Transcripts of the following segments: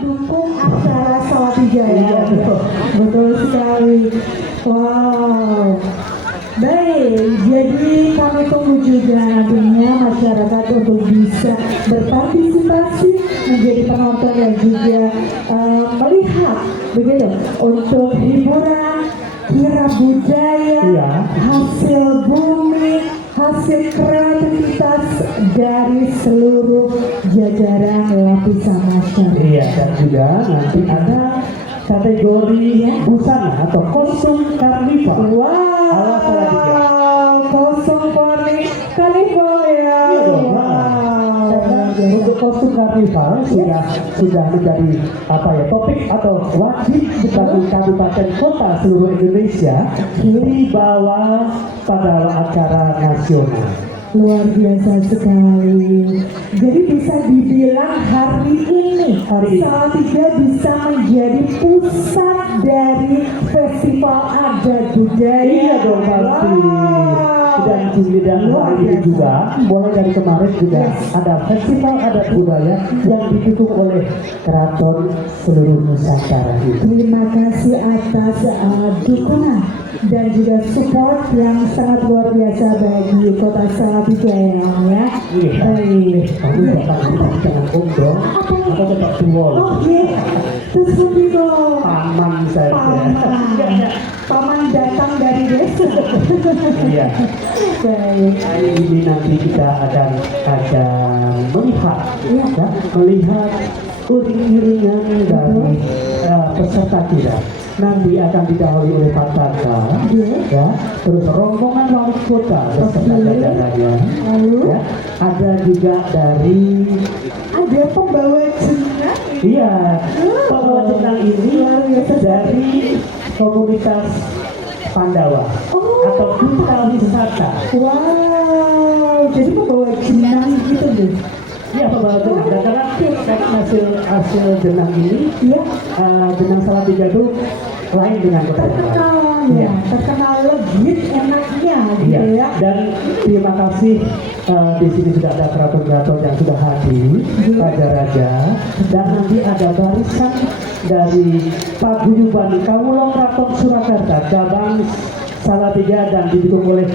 Mendukung acara Salatiga ya, betul sekali. Wow. Baik, jadi kami tunggu juga nantinya masyarakat untuk bisa berpartisipasi menjadi penonton dan juga melihat begitu untuk hiburan kirab budaya, hasil bumi, hasil kreativitas dari seluruh jajaran lapisan masyarakat. Iya, dan juga nanti ada kategori busana atau kostum karnival. Wow, kostum karnival ya. Untuk kostum karnival sudah menjadi topik atau wajib bagi kabupaten kota seluruh Indonesia dibawa pada acara nasional. Luar biasa sekali. Jadi bisa dibilang hari ini Salatiga bisa menjadi pusat dari festival adat budaya. Iya dong pasti. Dan kemudian hari ini juga mulai dari kemarin juga ada festival adat budaya yang didukung oleh keraton seluruh Nusantara itu. Terima kasih atas dukungan dan juga support yang sangat luar biasa bagi Kota Salatiga ya. Baik. Kamu jangan dong. Atau tetap tuwol. Oke. Terus begitu. Paman saya. Paman datang dari desa. Iya. Baik. Hari ini nanti kita akan melihat iring-iringan dari peserta kita. Nanti akan didahului oleh Pataka, terus rombongan wali kota beserta jajarannya. Lalu ada juga ada pembawa jenang. Iya, pembawa jenang ini dari komunitas Pandawa atau duta wisata. Wow, jadi pembawa jenang gitu deh. Iya, pembawa jenang. Karena hasil jenang ini, jenang Salatiga itu lain dengan kota terkenal terkenal legit enaknya gitu ya. Dan terima kasih di sini sudah ada keraton-keraton yang sudah hadir, raja-raja, dan nanti ada barisan dari Paguyuban Kawula Kraton Surakarta cabang Salatiga dan didukung oleh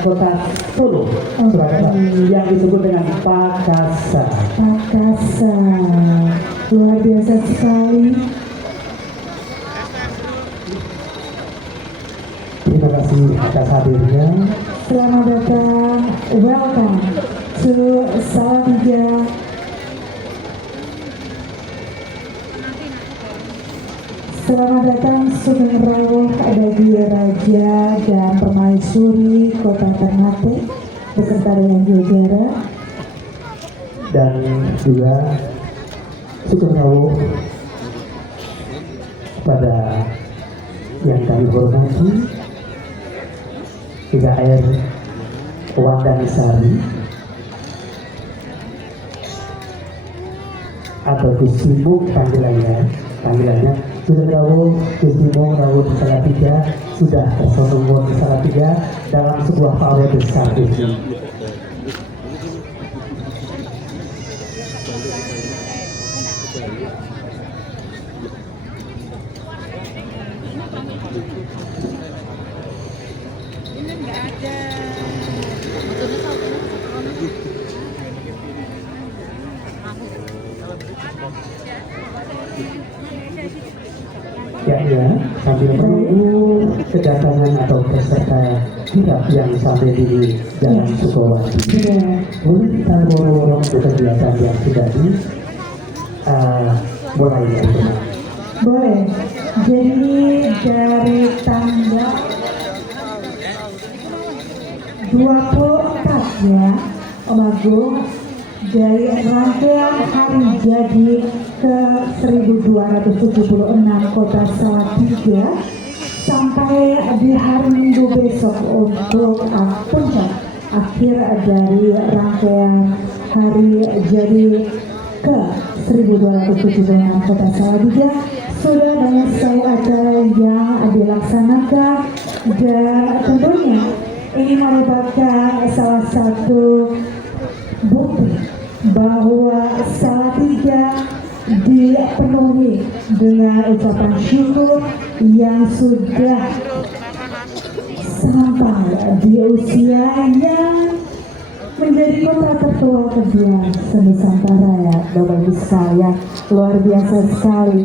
kota Solo Surakarta yang disebut dengan Pakasa. Luar biasa sekali. Terima kasih atas hadirnya. Selamat datang, welcome to Salatiga. Selamat datang Sugeng Rawuh bagi Raja dan Permaisuri Kota Ternate beserta dengan jajaran dan juga Sugeng Rawuh pada yang kami hormati juga air Wandansari atau Gusti Mung panggilannya Sugeng Rawuh Gusti Mung Rawuh Salatiga sudah tersono di Salatiga dalam sebuah pawai besar ini. Ya, sambil menunggu kedatangan atau peserta kirap yang sampai di Jalan Sukowati. Boleh kita borong kegiatan yang sudah mulai ya. Boleh. Jadi dari tanggal 24 ya, Om Agung, dari rangkaian hari jadi ke 1276 Kota Salatiga sampai di hari Minggu besok untuk puncak akhir dari rangkaian hari jadi ke 1276 Kota Salatiga sudah selesai acara yang dilaksanakan, dan tentunya ini merupakan salah satu bukti bahwa Salatiga dipenuhi dengan ucapan syukur yang sudah sampai di usia yang menjadi kota tertua kedua se-Nusantara, ya Bapak Ibu sekalian. Luar biasa sekali.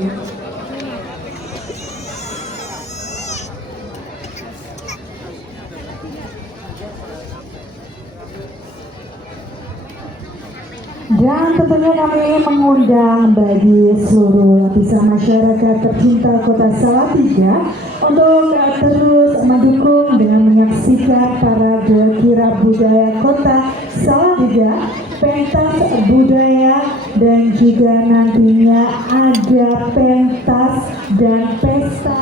Dan tentunya kami mengundang bagi seluruh lapisan masyarakat tercinta Kota Salatiga untuk terus mendukung dengan menyaksikan parade kirab budaya Kota Salatiga, pentas budaya, dan juga nantinya ada pentas dan pesta.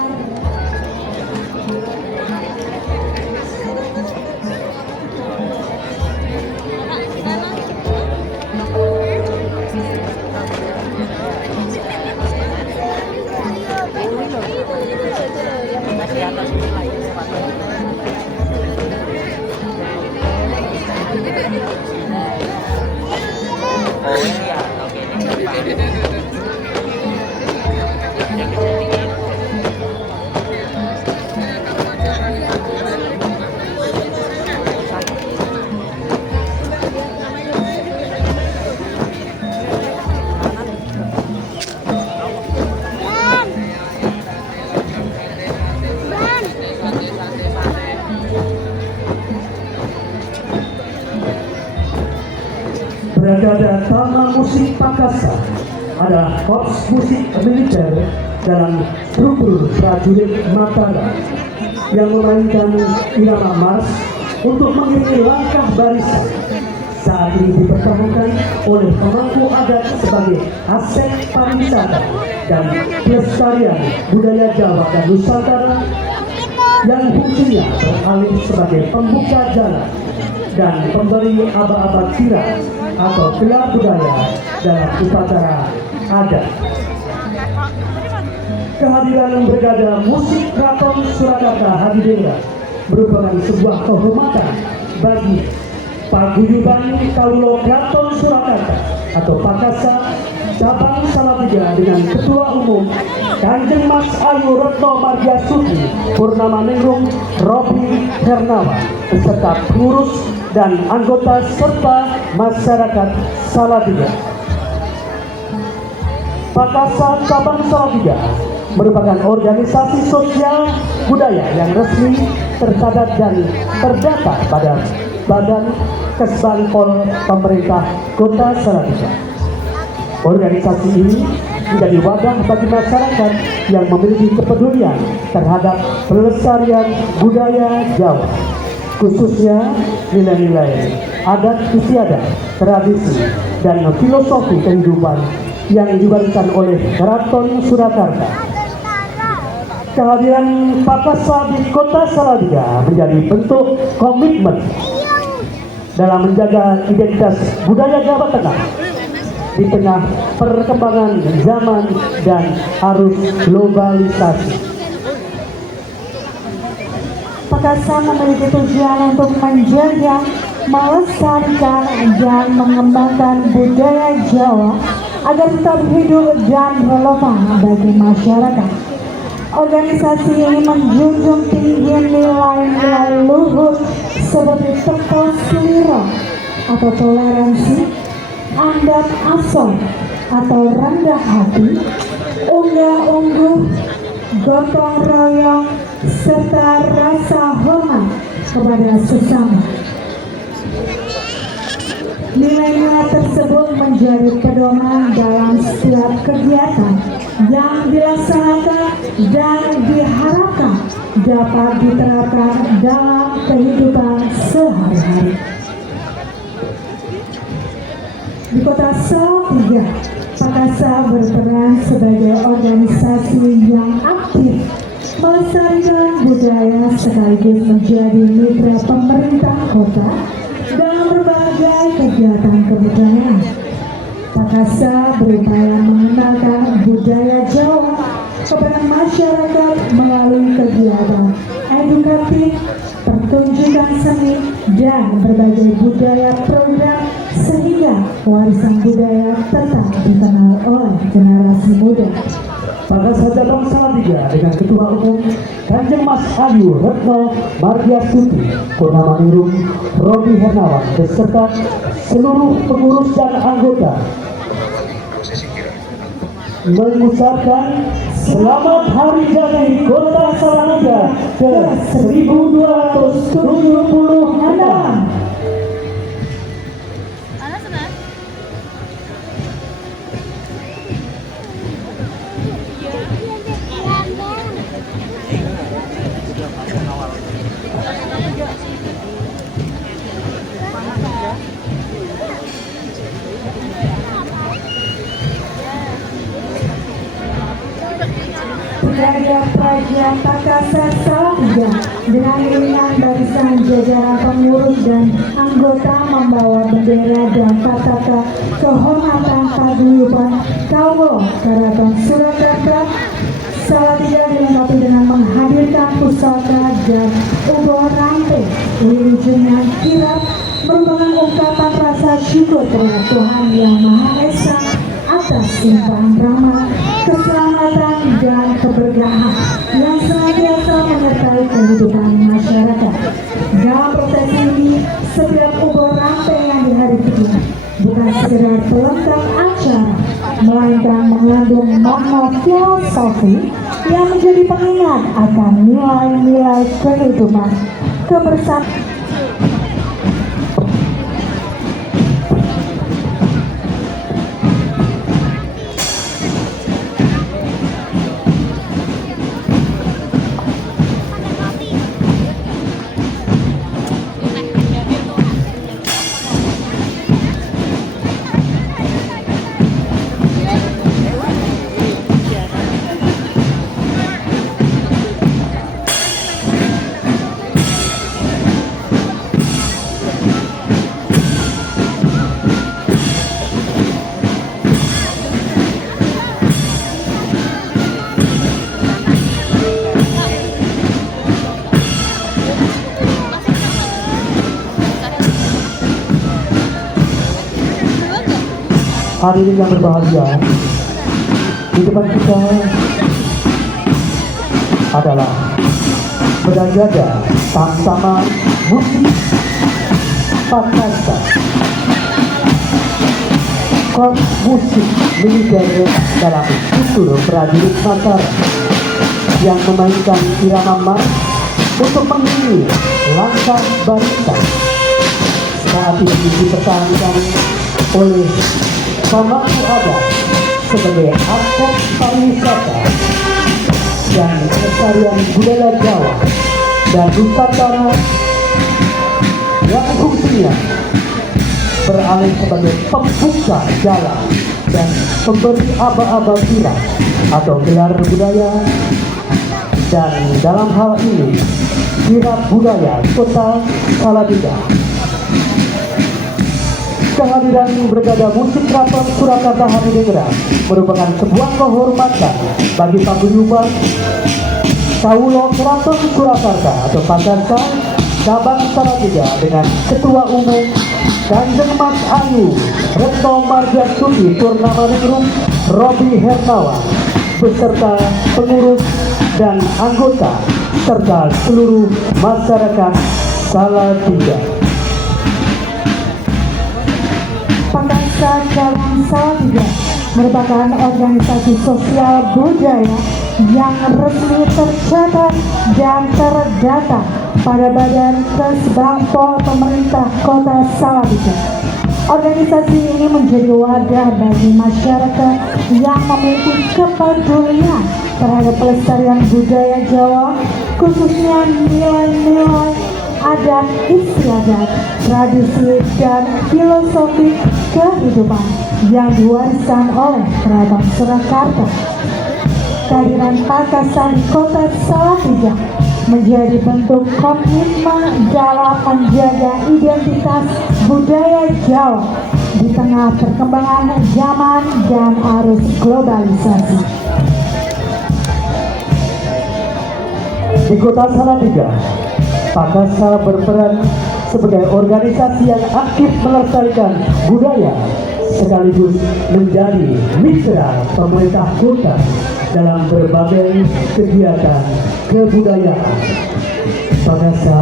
Brigade Tama Musik Pakasa adalah korps musik militer dalam struktur prajurit Mataram yang memainkan irama mars untuk mengiringi langkah barisan. Saat ini dipertemukan oleh pemangku adat sebagai aset pariwisata dan pelestarian budaya Jawa dan Nusantara yang fungsinya beralih sebagai pembuka jalan dan pemberi aba-aba kirap atau gelar budaya dalam upacara adat. Kehadiran Brigade Musik Keraton Surakarta Hadidingrat merupakan sebuah kehormatan bagi Paguyuban Kawula Keraton Surakarta atau Pakasa Cabang Salatiga dengan Ketua Umum Kanjeng Mas Ayu Retno Mardiasutri Purnama Ningrum Robi Hernawan beserta pengurus dan anggota serta masyarakat Salatiga. Pakasa Cabang Salatiga merupakan organisasi sosial budaya yang resmi, tercatat dan terdata pada Badan Kesbangpol Pemerintah Kota Salatiga. Organisasi ini menjadi wadah bagi masyarakat yang memiliki kepedulian terhadap pelestarian budaya Jawa, khususnya nilai-nilai adat istiadat, tradisi, dan filosofi kehidupan yang diwariskan oleh Keraton Surakarta. Kehadiran Pakasa di Kota Salatiga menjadi bentuk komitmen dalam menjaga identitas budaya Jawa Tengah di tengah perkembangan zaman dan arus globalisasi. Pakasa memiliki tujuan untuk menjaga, melestarikan, dan mengembangkan budaya Jawa agar tetap hidup dan relevan bagi masyarakat. Organisasi ini menjunjung tinggi nilai-nilai luhur seperti teko seliro atau toleransi, andap asor atau rendah hati, unggah-ungguh, gotong royong, serta rasa hormat kepada sesama. Nilai-nilai tersebut menjadi pedoman dalam setiap kegiatan yang dilaksanakan dan diharapkan dapat diterapkan dalam kehidupan sehari-hari. Di Kota Salatiga, Pakasa berperan sebagai organisasi yang aktif melestarikan budaya sekaligus menjadi mitra pemerintah kota dalam berbagai kegiatan kebudayaan. Pakasa berupaya mengenalkan budaya Jawa kepada masyarakat melalui kegiatan edukatif, pertunjukan seni, dan berbagai budaya program sehingga warisan budaya tetap dikenal oleh generasi muda. Pakasa Cabang Salatiga dengan Ketua Umum Kanjeng Mas Ayu Retno Mardiastuti Purnamaningrum Robi Hernawan beserta seluruh pengurus dan anggota mengucapkan Selamat Hari Jadi Kota Salatiga ke 1276. Budaya Praja Pakasa Salatiga dengan iringan barisan jajaran pengurus dan anggota membawa bendera dan pataka kehormatan paguyuban Kawula Karaton Surakarta Salatiga dilengkapi dengan menghadirkan pusaka dan ubah rantai wilujengan kirap merupakan ungkapan rasa syukur kepada Tuhan Yang Maha Esa atas limpahan rahmat, keselamatan dan keberkahan yang senantiasa menyertai kehidupan masyarakat. Dalam prosesi ini, setiap ubah rantai yang dihadiri bukan sekedar pelengkap acara, melainkan mengandung makna filosofi yang menjadi pengingat akan nilai-nilai kehidupan, kebersamaan. Hadirin yang berbahagia, di depan kita adalah beragada tamtama musik Pakasa, kor musik militer dalam unsur prajurit Mataram yang memainkan irama march untuk mengiringi langkah barisan. Saat ini dipertahankan oleh pemangku adat sebagai aktor pariwisata dan kelestarian budaya Jawa dan Nusantara yang fungsinya beralih sebagai pembuka jalan dan pemberi aba-aba kirap atau gelar budaya, dan dalam hal ini kirap budaya Kota Salatiga. Kehadiran Brigada Musik Keraton Surakarta Hadiningrat merupakan sebuah kehormatan bagi paguyuban Kawula Keraton Surakarta atau Pakasa Cabang Salatiga dengan Ketua Umum Kanjeng Mas Ayu Retno Mardiastuti Purnamaningrum Robi Hernawan beserta pengurus dan anggota serta seluruh masyarakat Salatiga. Pakasa Cabang Salatiga merupakan organisasi sosial budaya yang resmi tercatat dan terdata pada Badan Kesbangpol Pemerintah Kota Salatiga. Organisasi ini menjadi wadah bagi masyarakat yang memiliki kepedulian terhadap pelestarian budaya Jawa, khususnya nilai-nilai adat istiadat, tradisi, dan filosofi kehidupan yang diwariskan oleh Keraton Surakarta. Kehadiran Pakasa di Kota Salatiga menjadi bentuk komitmen dalam menjaga identitas budaya Jawa di tengah perkembangan zaman dan arus globalisasi. Di Kota Salatiga, Pakasa berperan sebagai organisasi yang aktif melestarikan budaya sekaligus menjadi mitra pemerintah kota dalam berbagai kegiatan kebudayaan. Pakasa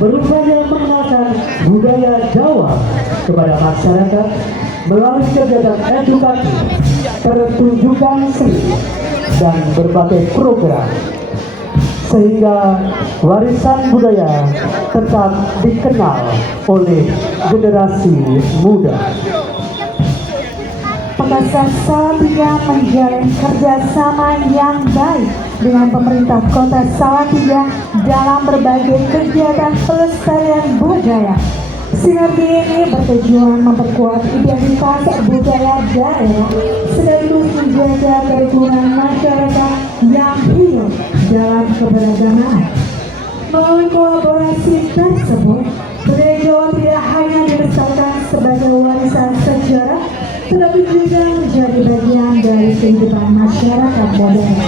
berupaya mengenalkan budaya Jawa kepada masyarakat melalui kegiatan edukasi, pertunjukan seni, dan berbagai program, sehingga warisan budaya tetap dikenal oleh generasi muda. Pakasa Salatiga menjalin kerjasama yang baik dengan pemerintah Kota Salatiga dalam berbagai kegiatan pelestarian budaya. Sinergi ini bertujuan memperkuat identitas budaya daerah sekaligus menjaga kerukunan masyarakat yang hidup dalam keberagaman. Melalui kolaborasi tersebut, budaya Jawa tidak hanya dilestarikan sebagai warisan sejarah, tetapi juga menjadi bagian dari kehidupan masyarakat modern.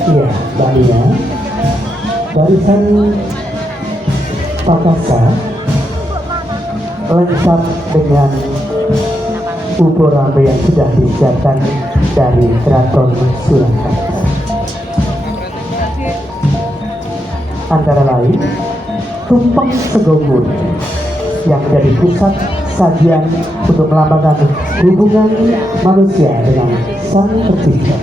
Iya, Mbak Nia, warisan Pakasa lengkap dengan ubur rambe yang sudah disiapkan dari Keraton Surakarta. Antara lain, tumpeng Segowur yang menjadi pusat sajian untuk melambangkan hubungan manusia dengan Sang Pencipta.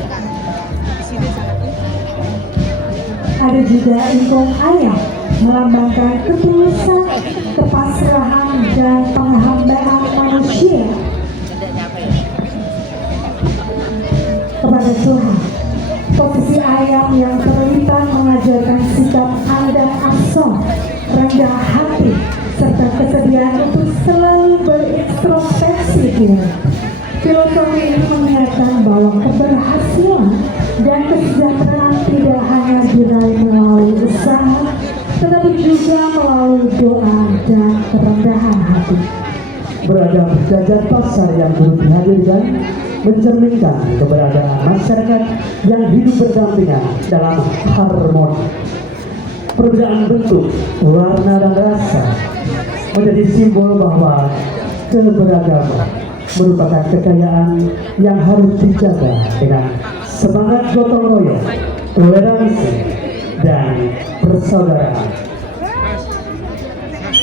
Ada juga ingkung ayam melambangkan ketulusan, kepasrahan, dan penghambaan manusia kepada Tuhan. Posisi ayam yang terlibat mengajarkan sikap adat asal, rendah hati, serta kesediaan untuk selalu berintrospeksi diri. Filosofi ini mengingatkan bahwa keberhasilan dan kesejahteraan tidak hanya diraih melalui usaha, tetapi juga melalui doa dan kerendahan hati. Beragam jajan pasar yang turut dihadirkan mencerminkan keberadaan masyarakat yang hidup berdampingan dalam harmoni. Perbedaan bentuk, warna, dan rasa menjadi simbol bahwa keberagaman merupakan kekayaan yang harus dijaga dengan semangat gotong royong, toleransi, dan persaudaraan.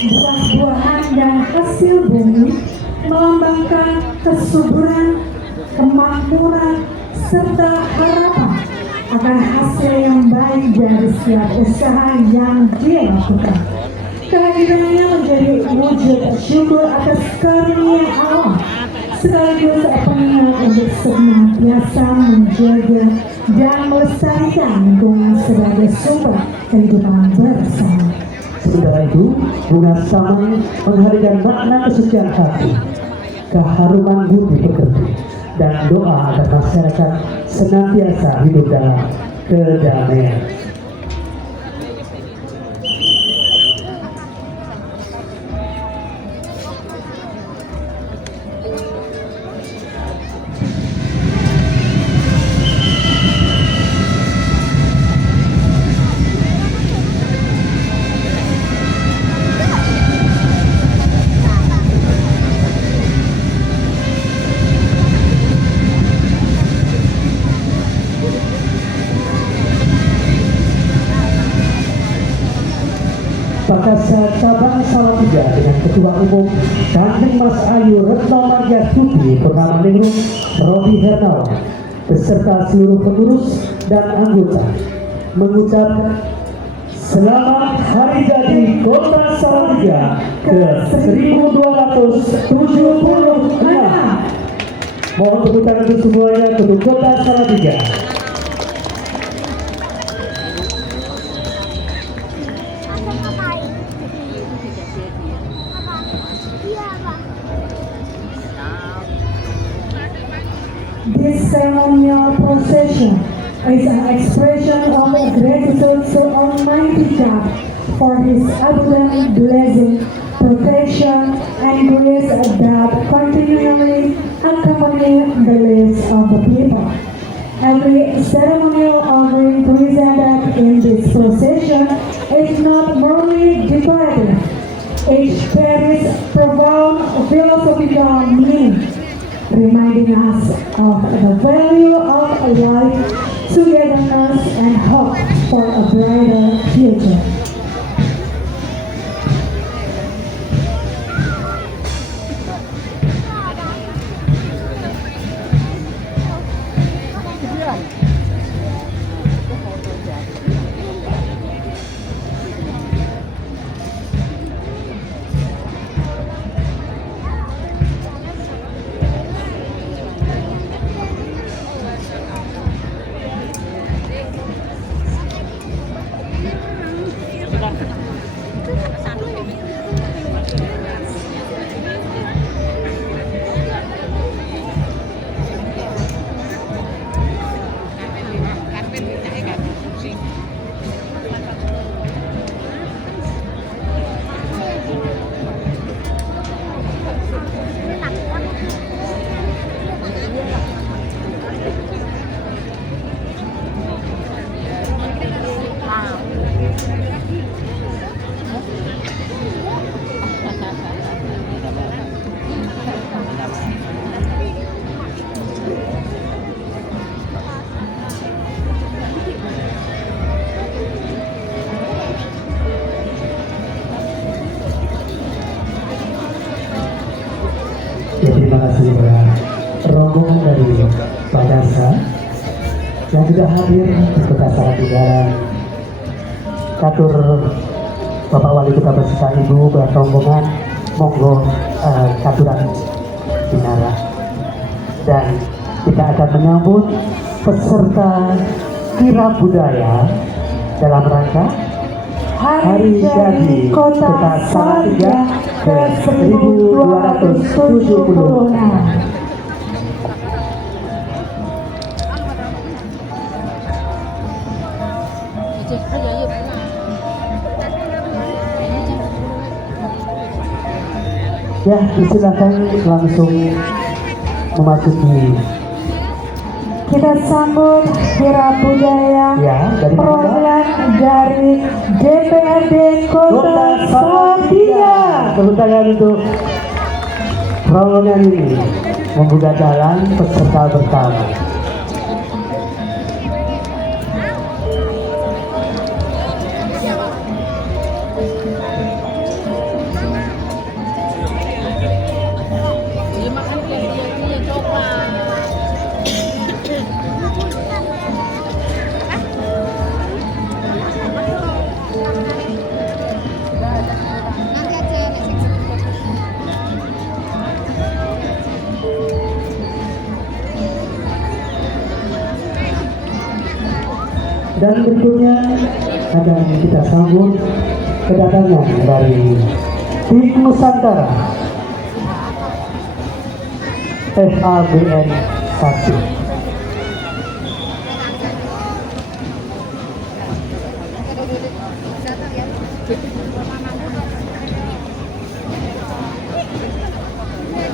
Buah-buahan dan hasil bumi melambangkan kesuburan, kemakmuran, serta harapan akan hasil yang baik dari setiap usaha yang dilakukan. Kehadirannya menjadi wujud syukur atas karunia Allah, sekaligus pengingat untuk senantiasa menjaga dan melestarikan lingkungan sebagai sumber kehidupan bersama. Sementara itu, bunga saman menghadirkan makna kesucian hati, keharuman budi pekerti, dan doa agar masyarakat senantiasa hidup dalam kedamaian. Pakasa Cabang Salatiga dengan Ketua Umum Kanjeng Mas Ayu Retno Marga Putri Purnama Ningrum Robi Hernawan beserta seluruh pengurus dan anggota mengucapkan Selamat Hari Jadi Kota Salatiga ke-1276. Mohon tepuk tangan untuk semuanya untuk Kota Salatiga. This ceremonial procession is an expression of gratitude to Almighty God for His abundant blessing, protection, and grace that continually accompany the lives of the people. Every ceremonial offering presented in this procession is not merely decorative. It carries profound philosophical meaning, reminding us of the value of life, togetherness, and hope for a brighter future. Ya, terima kasih buat rombongan dari Pak Dasa yang sudah hadir untuk acara digaran. Katur Bapak Wali Kota beserta Ibu buat rombongan, monggo katuran dinara. Dan kita akan menyambut peserta kirab budaya dalam rangka Hari Jadi Kota Salatiga ke 1276. Ya, silakan langsung memasuki. Kita sambut kirab budaya Ya, dari mana? perwakilan dari DPRD Kota Salatiga. Tepuk tangan untuk rombongan ini membuka jalan peserta bersama. Dan berikutnya akan kita sambut kedatangan dari tim Nusantara FABN 1.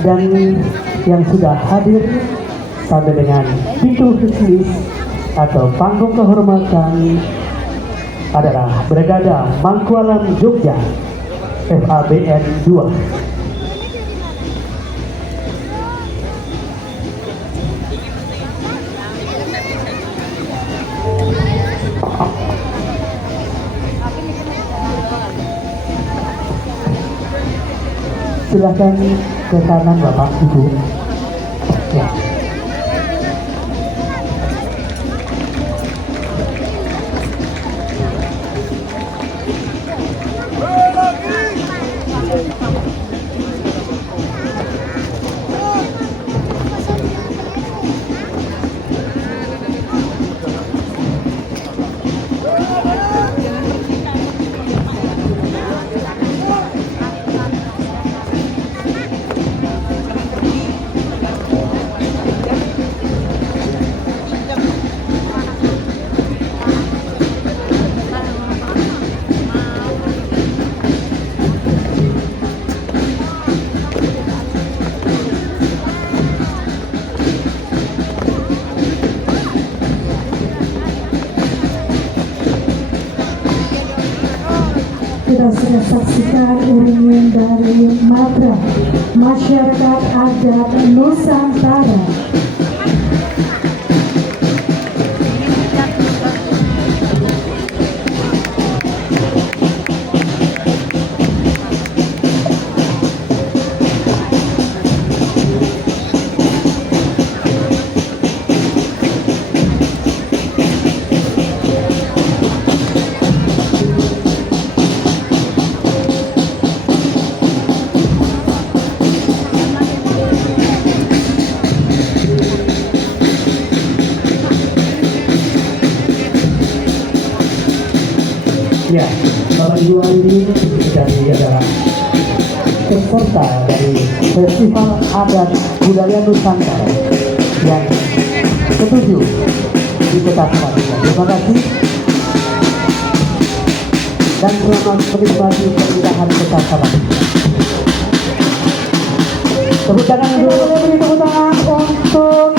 Dan yang sudah hadir sampai dengan pintu khusus atau panggung kehormatan adalah Brigada Mangkualam Jogja FABN 2. Silakan ke kanan Bapak Ibu. Ya. kita sudah saksikan iringan dari Matra Masyarakat Adat Nusantara. Ya, Bapak Ibu ini dari adalah peserta dari Festival Adat Budaya Nusantara yang ketujuh di Kota Salatiga. Terima kasih dan selamat menikmati pernikahan Kota Salatiga. Tepuk tangan dulu, beri tepuk tangan untuk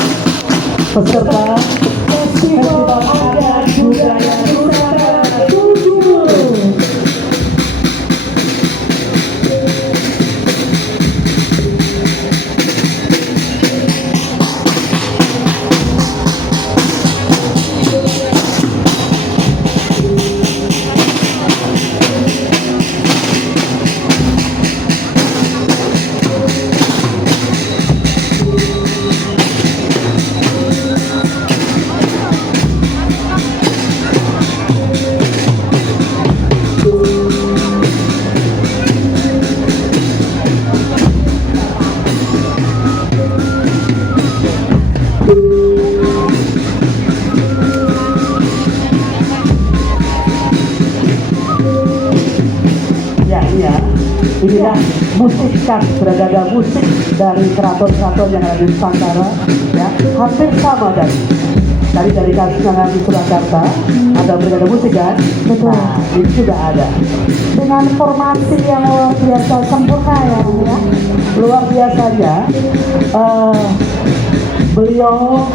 peserta Festival Adat Budaya Nusantara. Inilah musik khas, beragam musik dari keraton-keraton yang ada di Nusantara, ya, hampir sama dari Kasengan di Surakarta, ada beragam musik kan? Betul. Nah, ini juga ada. Dengan formasi yang luar biasa sempurna ya, ya. Luar biasanya, beliau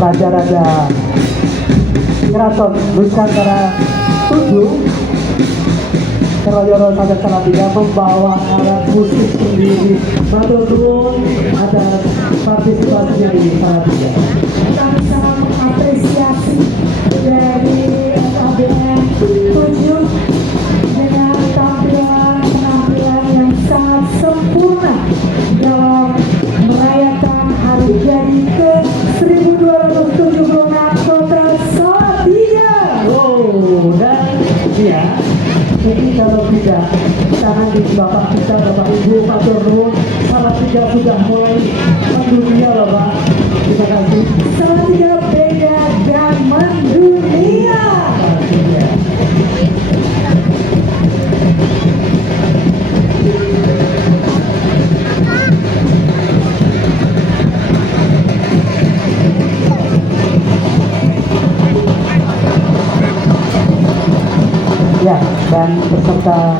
raja-raja keraton Nusantara 7 Kerajaan Raja Salatiga membawa alat musik sendiri. Matur nuwun ada partisipasinya di Salatiga. Kami sangat mengapresiasi dari ABN 7 dengan penampilan yang sangat sempurna dalam merayakan hari jadi ke 1276 Kota Salatiga. Oh, dan ya, jadi kalau tidak tangan di Bapak kita, Bapak Ibu, matur nuwun, Salatiga sudah mulai mendunia loh Pak. Terima kasih. Salatiga beda dan mendunia. Ya, dan peserta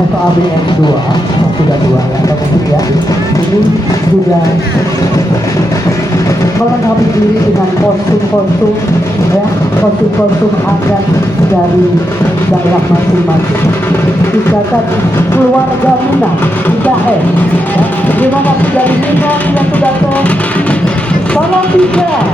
FABN 2, 1 dan 2 yang termasuk ya, ini sudah melengkapi diri dengan kostum-kostum ya, kostum-kostum adat dari daerah masing-masing. Misalkan keluarga Minang, IKN, ya. Terima kasih dari Minang yang sudah ke Salatiga.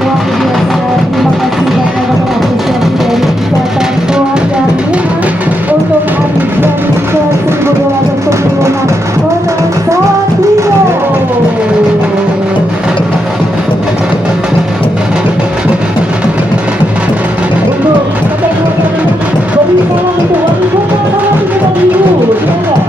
Luar biasa, terima kasih banyak atas apresiasi dari Ikatan Keluarga Minang untuk hari jadi ke 1276 Kota Salatiga. Untuk kata keluarga Minang, beri salam untuk wali kota Salatiga dan Ibu, silakan.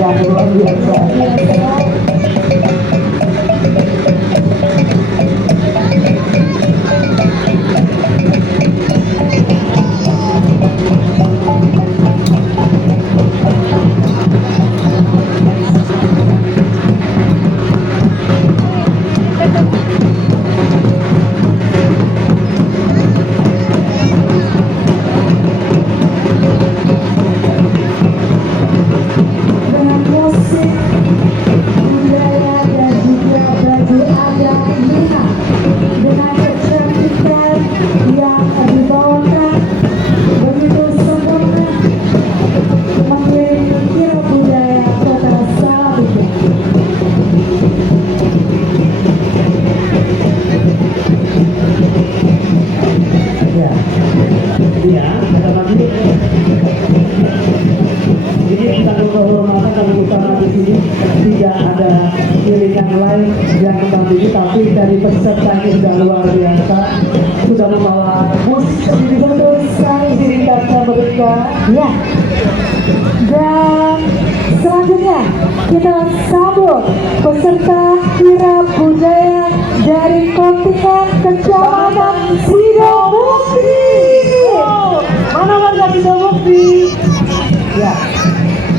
Yang luar biasa. musik, budaya dan juga baju adat Minang dengan kecantikan yang dibawakan begitu sempurna mengelilingi kira budaya kota Salatiga. Ya, iya, kata tadi. Jadi kita kehormatan dan utama di sini tidak ada iringan lain yang mendampingi, tapi dari peserta ini sudah luar biasa, sudah membawa musik sendiri betul sekali diri kata mereka. Ya, dan selanjutnya kita sambut peserta kirab budaya dari kontingen Kecamatan Sidomukti. Mana warga Sidomukti? Ya,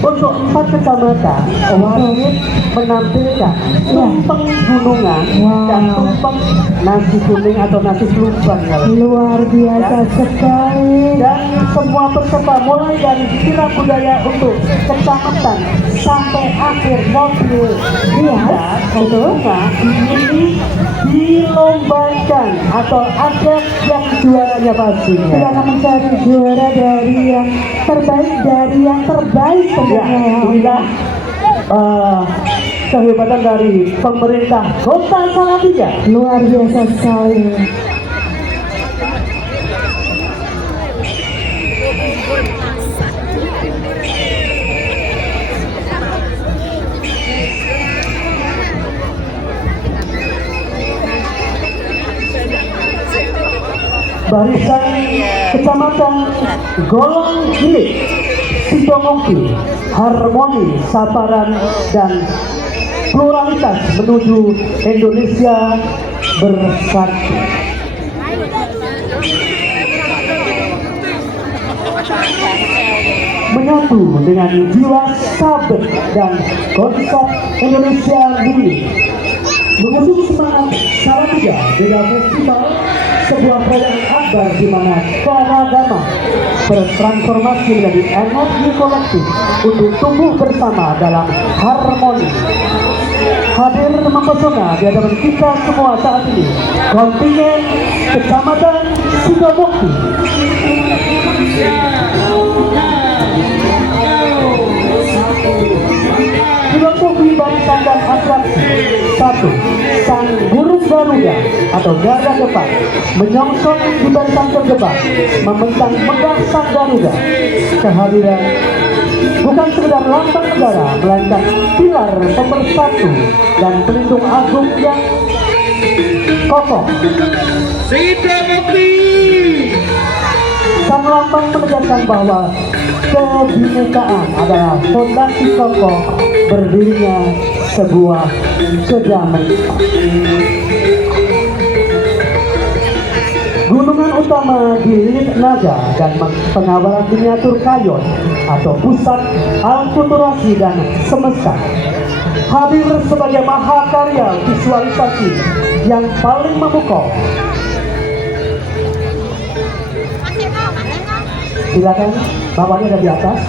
untuk 4 kecamatan wajib menampilkan tumpeng gunungan dan tumpeng nasi kuning atau nasi kelumpang. Luar biasa sekali. Dan semua peserta mulai dari kira budaya untuk kecamatan sampai akhir mobil dia tentunya ini dilombakan atau ada yang juaranya pastinya. Kita akan mencari juara dari yang terbaik Ya, tentunya ya. inilah kehebatan dari pemerintah Kota Salatiga. Luar biasa sekali. Barisan Kecamatan Golong Gilik, Sidomukti, harmoni, sabaran, dan pluralitas menuju Indonesia bersatu. Menyatu dengan jiwa sahabat dan konsep Indonesia Mini, mengusung semangat Salatiga Beda Festival, sebuah perayaan akbar di mana keberagaman bertransformasi menjadi energi kolektif untuk tumbuh bersama dalam harmoni. Hadir mempesona di hadapan kita semua saat ini kontingen Kecamatan Sidomukti. Filosofi barisan dan atraksi. 1. Sang burung Garuda atau garda depan menyongsong di barisan terdepan, membentang megah sang Garuda. Kehadiran bukan sekedar lambang negara, melainkan pilar pemersatu dan pelindung agung yang kokoh. Sidomukti. Sang lambang menegaskan bahwa kebinekaan adalah fondasi kokoh berdirinya sebuah kedamaian. Gunungan utama di Lilit Naga dan pengawalan miniatur Kayon atau pusat alkulturasi dan semesta hadir sebagai mahakarya visualisasi yang paling memukau. Silakan, bapaknya ada di atas.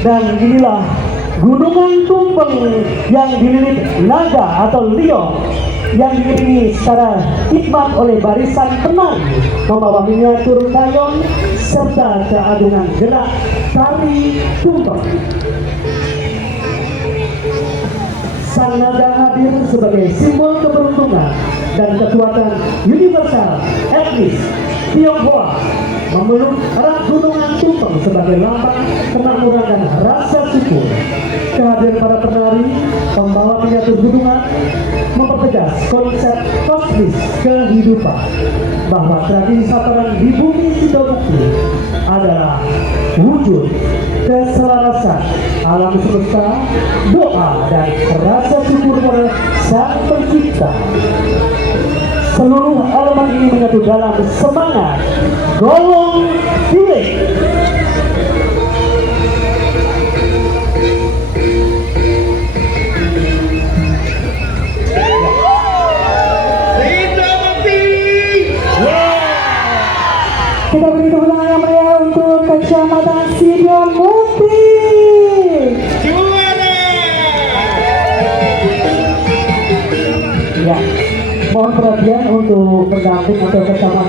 Dan inilah gunungan tumpeng yang dililit naga atau liong yang diiringi secara hikmat oleh barisan penari membawa miniatur kayon serta keagungan gerak tari tumpeng. Sang naga hadir sebagai simbol keberuntungan dan kekuatan universal etnis Tionghoa, memeluk erat gunungan tumpeng sebagai lambang kemakmuran dan rasa syukur. Kehadiran para penari pembawa miniatur gunungan mempertegas konsep kosmis kehidupan, bahwa tradisi sabaran di bumi Sidomukti adalah wujud keselarasan alam semesta, doa dan rasa syukur kepada Sang Pencipta. Seluruh elemen ini menyatu dalam semangat Golong Gilik. Kita beri tepuk tangan yang meriah untuk Kecamatan Sidomukti. Juara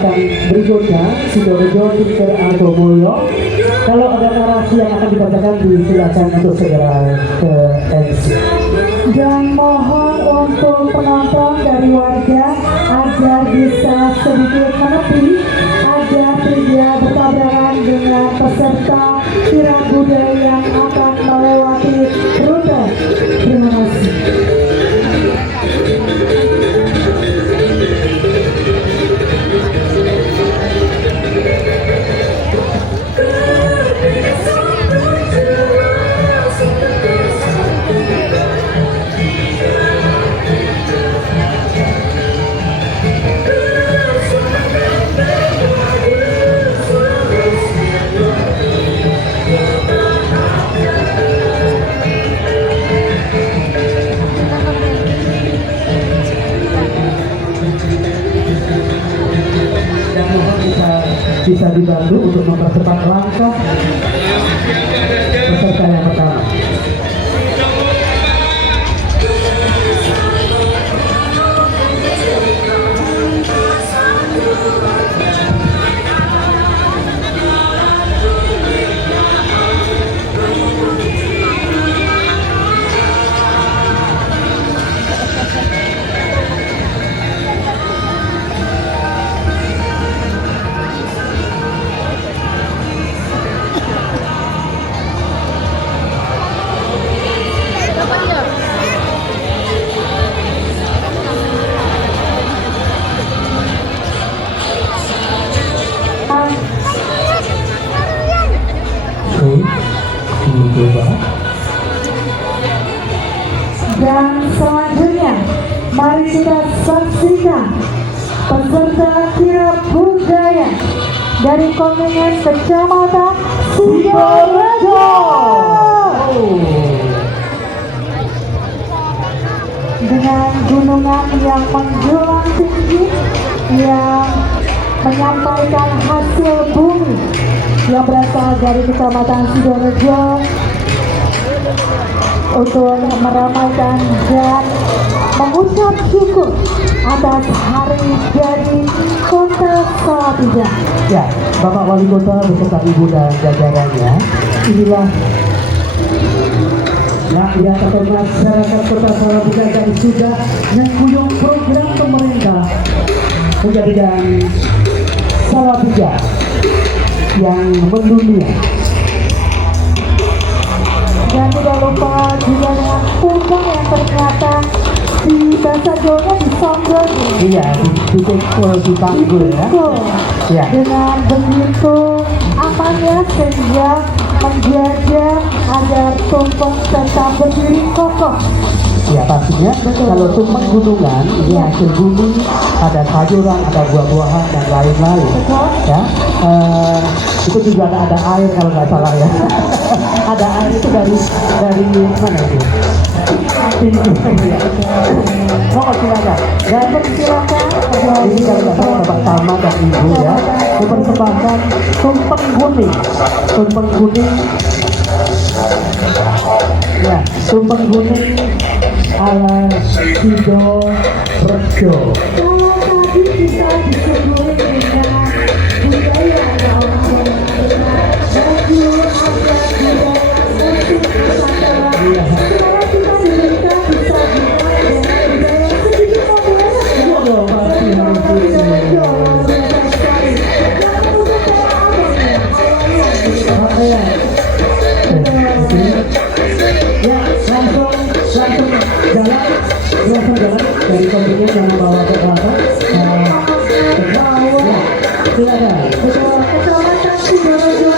kecamatan berikutnya, Sidoarjo, Timur Argomulyo. Kalau ada narasi yang akan dibacakan, disilakan untuk segera ke MC. Dan mohon untuk penonton dari warga agar bisa sedikit menepi agar tidak bertabrakan dengan peserta kirap budaya yang akan melewati rute. Terima kasih. Dan mohon bisa dibantu untuk mempercepat langkah peserta yang pertama. Dan selanjutnya, mari kita saksikan peserta kirap budaya dari kontingen Kecamatan Sidoarjo. Dengan gunungan yang menjulang tinggi yang menyampaikan hasil bumi yang berasal dari Kecamatan Sidoarjo untuk meramaikan dan mengucap syukur atas hari jadi Kota Salatiga. Ya, Bapak Wali Kota beserta Ibu dan jajarannya, inilah rakyat atau masyarakat Kota Salatiga yang sudah mengguyung program pemerintah menjadikan Salatiga yang mendunia. Dan tidak lupa juga dengan tumpeng yang ternyata di bahasa Jawanya disonggol. Iya, di panggul ya. Ya. Dengan begitu amannya sehingga menjaga agar tumpeng tetap berdiri kokoh. Ya pastinya. Kalau tumpeng gunungan ini hasil bumi, ada sayuran, ada buah-buahan dan lain-lain. Betul. Ya, itu juga ada air kalau nggak salah ya. Ada air itu dari mana itu? Oh, silakan. Dan Silakan. ini kalau nggak salah Bapak Tama dan Ibu ya, mempersembahkan tumpeng kuning. Tumpeng kuning. Ya, tumpeng kuning ala Sidoarjo. Kalau tadi kita disuguhi dengan budaya yang benar-benar menunjukkan ada budaya musik Nusantara. Sekarang kita diminta disajikan dengan budaya sedikit modern. Iya dong, pasti harus itu. Ya, langsung jalan dari kontingen yang membawa ke belakang. Silakan. Kecamatan Sidoarjo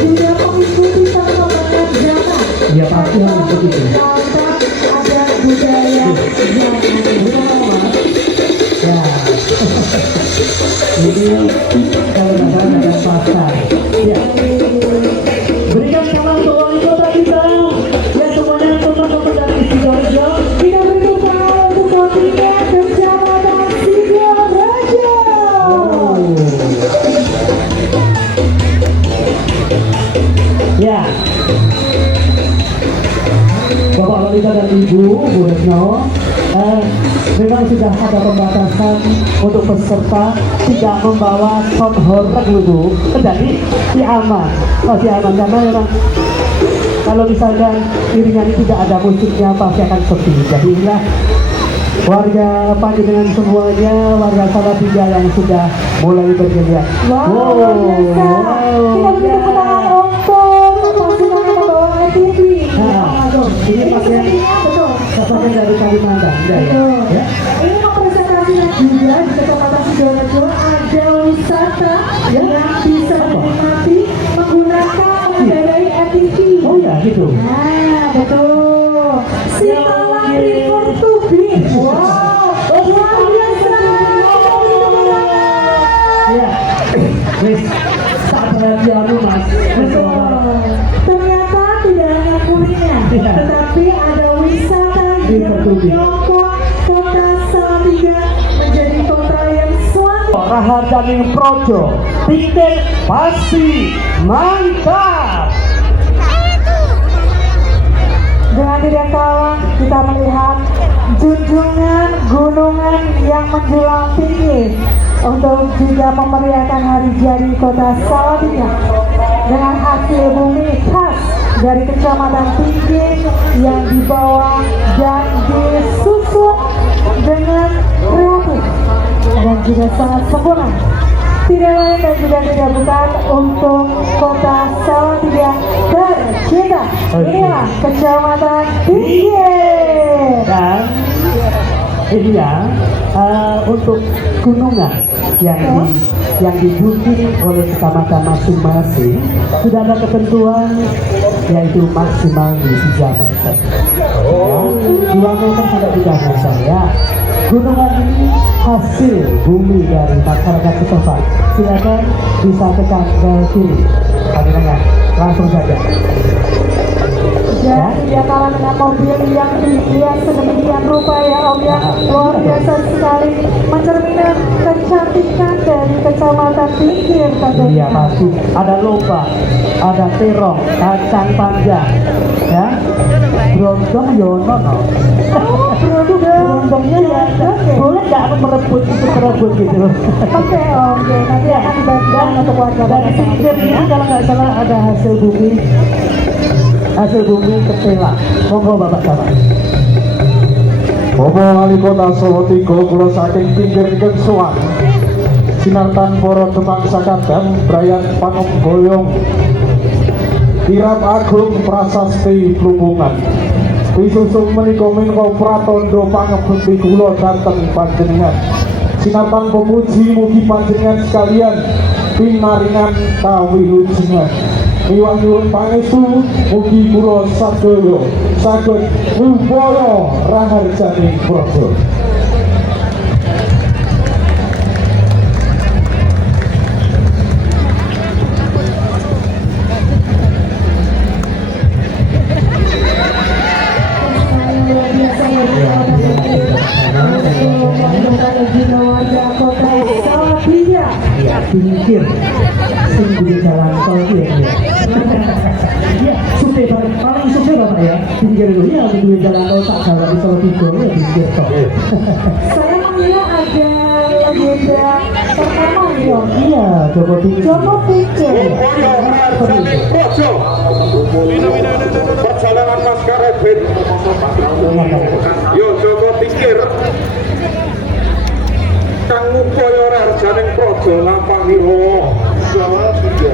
ini juga mengikuti sama pengerjaan. Ya pasti harus begitu. Ada budaya yang Ya. Ini kalau nggak salah ada pasar. Ya. Berikan salam untuk wali kota kita. Ya semuanya teman-teman dari Sidoarjo. kita berduka untuk kontingen Kecamatan Sidoarjo. Ya. Bapak Lolita dan Ibu, Bu Retno, memang sudah ada pembatasan untuk peserta tidak membawa sound horn dulu, jadi aman, masih aman karena memang kalau misalnya iringan ini tidak ada musiknya pasti akan sepi. Jadi inilah warga Panjenengan semuanya, warga Salatiga yang sudah mulai bergeliat. Wow, luar biasa. Kita beri tepuk tangan untuk pasukan yang membawa ITV. Ini pakai Betul. pakai dari Kalimantan, Betul. ya. Ini mempresentasikan juga di Kecamatan Sidoarjo ada wisata yang bisa dinikmati menggunakan mengendarai ATV. Oh ya, gitu. Nah, betul. Sitalang River Tubing. Wow, luar biasa. Ya, wis tak perhatianmu mas. Betul. Ternyata tidak hanya kuliner, Iya. tetapi ada wisata yang River Tubing. menyokong kota Salatiga menjadi kota yang selalu Raharjaning Projo, tiket pasti mantap. Dengan tidak kalah kita melihat junjungan gunungan yang menjulang tinggi untuk juga memeriahkan hari jadi kota Salatiga dengan hasil bumi khas dari Kecamatan Tinggi yang dibawa dan disusun dengan kreatif dan juga sangat sempurna. Tidak lain dan juga tidak bukan untuk kota Salatiga tercinta. Inilah Kecamatan Tinggi. Dan ini ya untuk gunungan yang dibuat oleh kecamatan masing-masing sudah ada ketentuan yaitu maksimal di 3 meter. Ya, 2 meter sampai 3 meter ya. Gunungan ini hasil bumi dari masyarakat setempat. Silakan bisa tekan ke kiri. Panjenengan langsung saja. Dan dia kalah dengan mobil yang dihias sedemikian rupa ya Om ya. Luar biasa sekali mencerminkan kecantikan dari Kecamatan Tinggi Iya tentunya. pasti ada lomba, ada terong, kacang panjang, ya. Brontong yono no. Brontongnya ya, boleh nggak merebut gitu. Oke Om, oke. Nanti akan dibagikan untuk warga Dari pinggir ini kalau nggak salah ada hasil bumi ketela. Monggo Bapak Camat. Bapak Wali Kota Solo Tigo kula saking pinggir Kensuan sinartan para demang sakadang Brayat Panunggoyong Kirap Agung Prasasti Plumbungan Pisusung menika minangka pratandha pangebekti kula dhateng panjenengan sinartan pemuji mugi panjenengan sekalian pinaringan kawilujengan miwah nyuwun pangestu mugi kula sadaya saged ngupaya raharjaning praja. Ya, pinggir sing di jalan tol itu ya. Iya, supir paling supir Bapak ya. Pinggir dulu ya di jalan tol tak jalan di Solo Tigo ya pinggir tol. Saya mengira ada legenda pertama nih Om. Iya, Joko Tinggi. Joko Tinggi. Perjalanan Maskapai Ben Yo Joko Tingkir kang upaya raharjaning praja Lampahira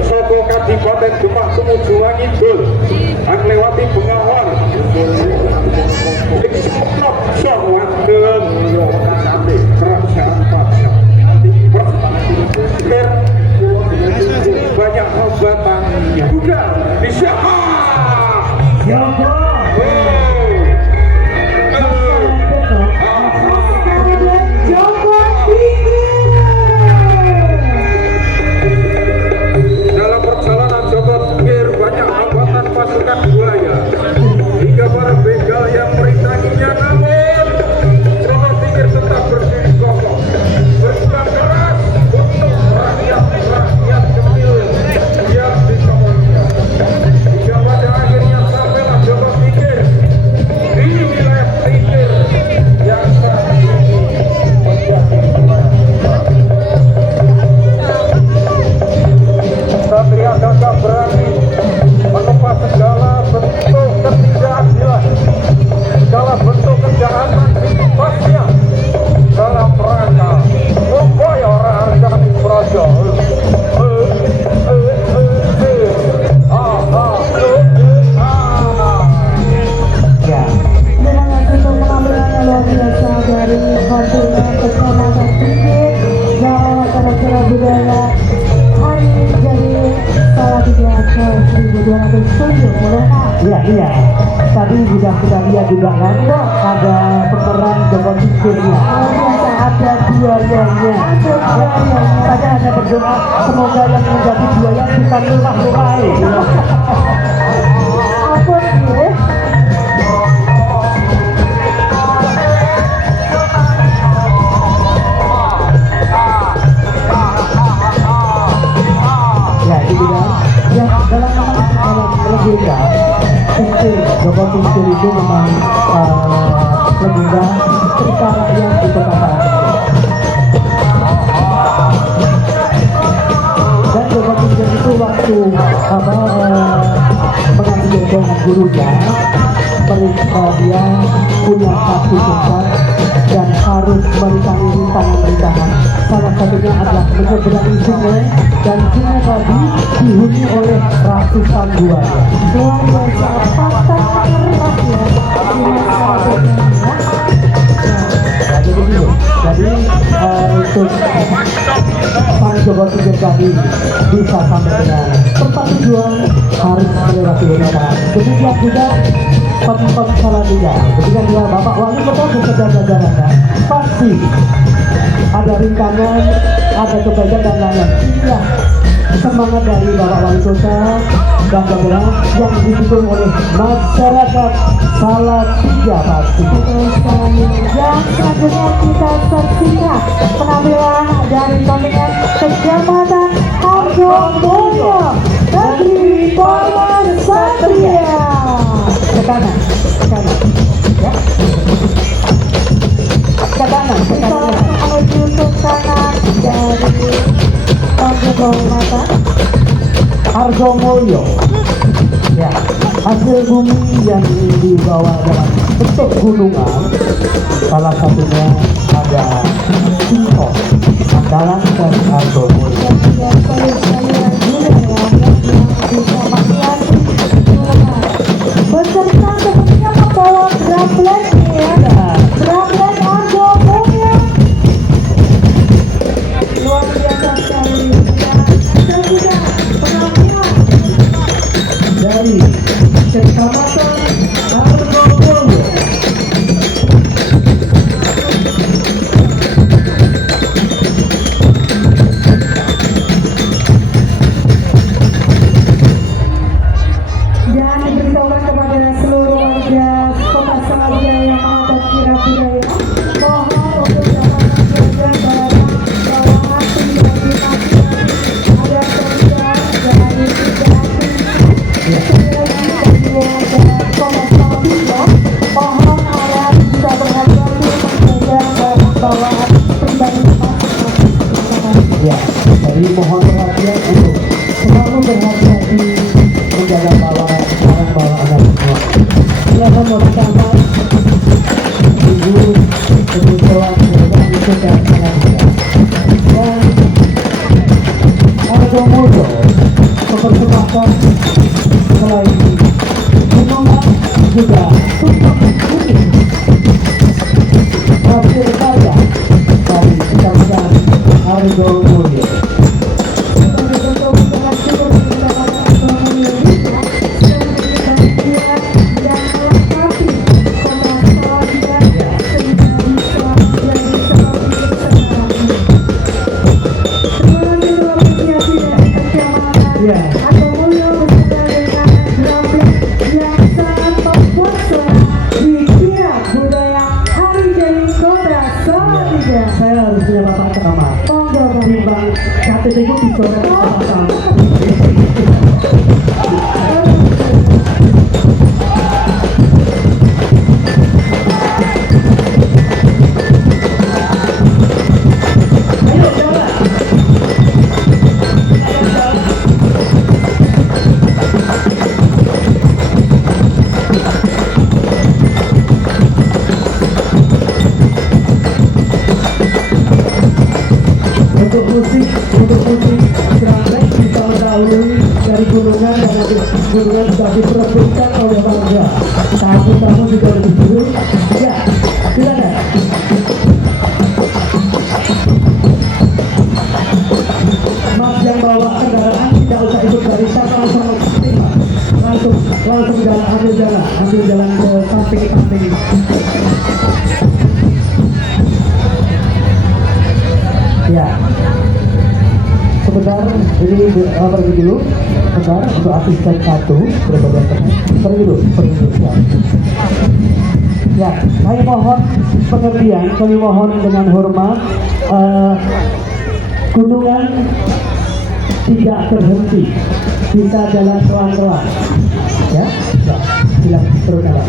saka Kadipaten Demak tumuju Wangidul anglewati Bengawan ing Soplok Sawandel Kerajaan Pajak banyak hambatan Buddha bisa Joko. Joko Tinggi. Dalam perjalanan Joko Tingkir banyak hambatan pasukan buaya hingga para begal yang merintanginya, namun Joko Tingkir tetap berdiri kokoh berjuang keras untuk rakyat kecil yang disokonnya hingga pada akhirnya sampailah Joko Tingkir Iya. Tadi sudah kita lihat juga kan, ada pemeran Joko Tingkirnya. Ada buayanya. Saya hanya berdoa semoga yang menjadi buaya bukan lurah-lurah. Ampun ya. Ya itu juga. Ya dalam legenda Tingkir, Joko Tingkir itu memang legenda cerita rakyat di kota Parangtritis. Dan Joko Tingkir itu waktu mengambil dengan gurunya, dia punya satu tugas dan harus mencari rintangan-rintangan. Salah satunya adalah menyeberangi sungai, dan sungai tadi dihuni oleh ratusan buaya. Luar biasa, fakta keras ya di masyarakatnya. Jadi begini, jadi untuk Sang Joko Tingkir tadi bisa sampai dengan tempat tujuan harus melewati rintangan. Demikian juga Pemkot Salatiga, ketika dia Bapak Wali Kota beserta jajarannya pasti ada rintangan, ada kebaikan dan lain-lain. Inilah semangat dari Bapak Wali Kota dan jajaran yang didukung oleh masyarakat Salatiga pasti. Dan selanjutnya kita saksikan penampilan dari kontingen Kecamatan Harjomulyo dari Paman Satria. Ke kanan, ya. Ke kanan. Kita menuju ke kanan dari Kecamatan Harjomulyo. Ya, hasil bumi yang dibawa dalam bentuk gunungan, salah satunya ada Singkong, andalan dari Harjomulyo. Beserta sepertinya membawa drum ya. Drum Harjomulyo. Luar biasa sekali ya. Dan juga penampilan Dari Kecamatan Harjomulyo. dan diberitahukan kepada seluruh warga Kota Salatiga yang ada kirap budaya bahwa untuk dapat menjaga bawaan pribadi masing-masing ada kerja dari Kota Salatiga, mohon agar bisa berhati-hati menjaga bawaan pribadi masing-masing. Ya, jadi mohon perhatian untuk selalu berhati-hati menjaga bawaan barang-barang Anda semua. Silakan mau ditambah ibu kebutuhan kebutuhan itu dan Salatiga. Dan Harjomulyo mempersembahkan selain gunungan juga tumpang putih hasil karya dari Kecamatan Harjomulyo. Ya. Harjomulyo beserta dengan drum yang sangat memuaskan di kirap budaya Hari Jadi Kota Salatiga. Saya harus punya bapak kamar. Monggo Bang. Timbang KTP ku dicoret pasang. Ayo jalan. Untuk musik Grambek kita mendahului dari gunungan dan nanti gunungan sudah diperebutkan oleh warga. Tamu-tamu juga lebih dulu. Ya, silakan. Mas yang bawa kendaraan tidak usah ikut barisan, langsung terima. Langsung ambil jalan ke samping. Ya. Sebentar, ini pergi dulu. Sebentar untuk asisten 1 pergi dulu. Ya, saya mohon pengertian, kami mohon dengan hormat kunjungan tidak terhenti, bisa jalan pelan-pelan. Ya, silakan terus jalan.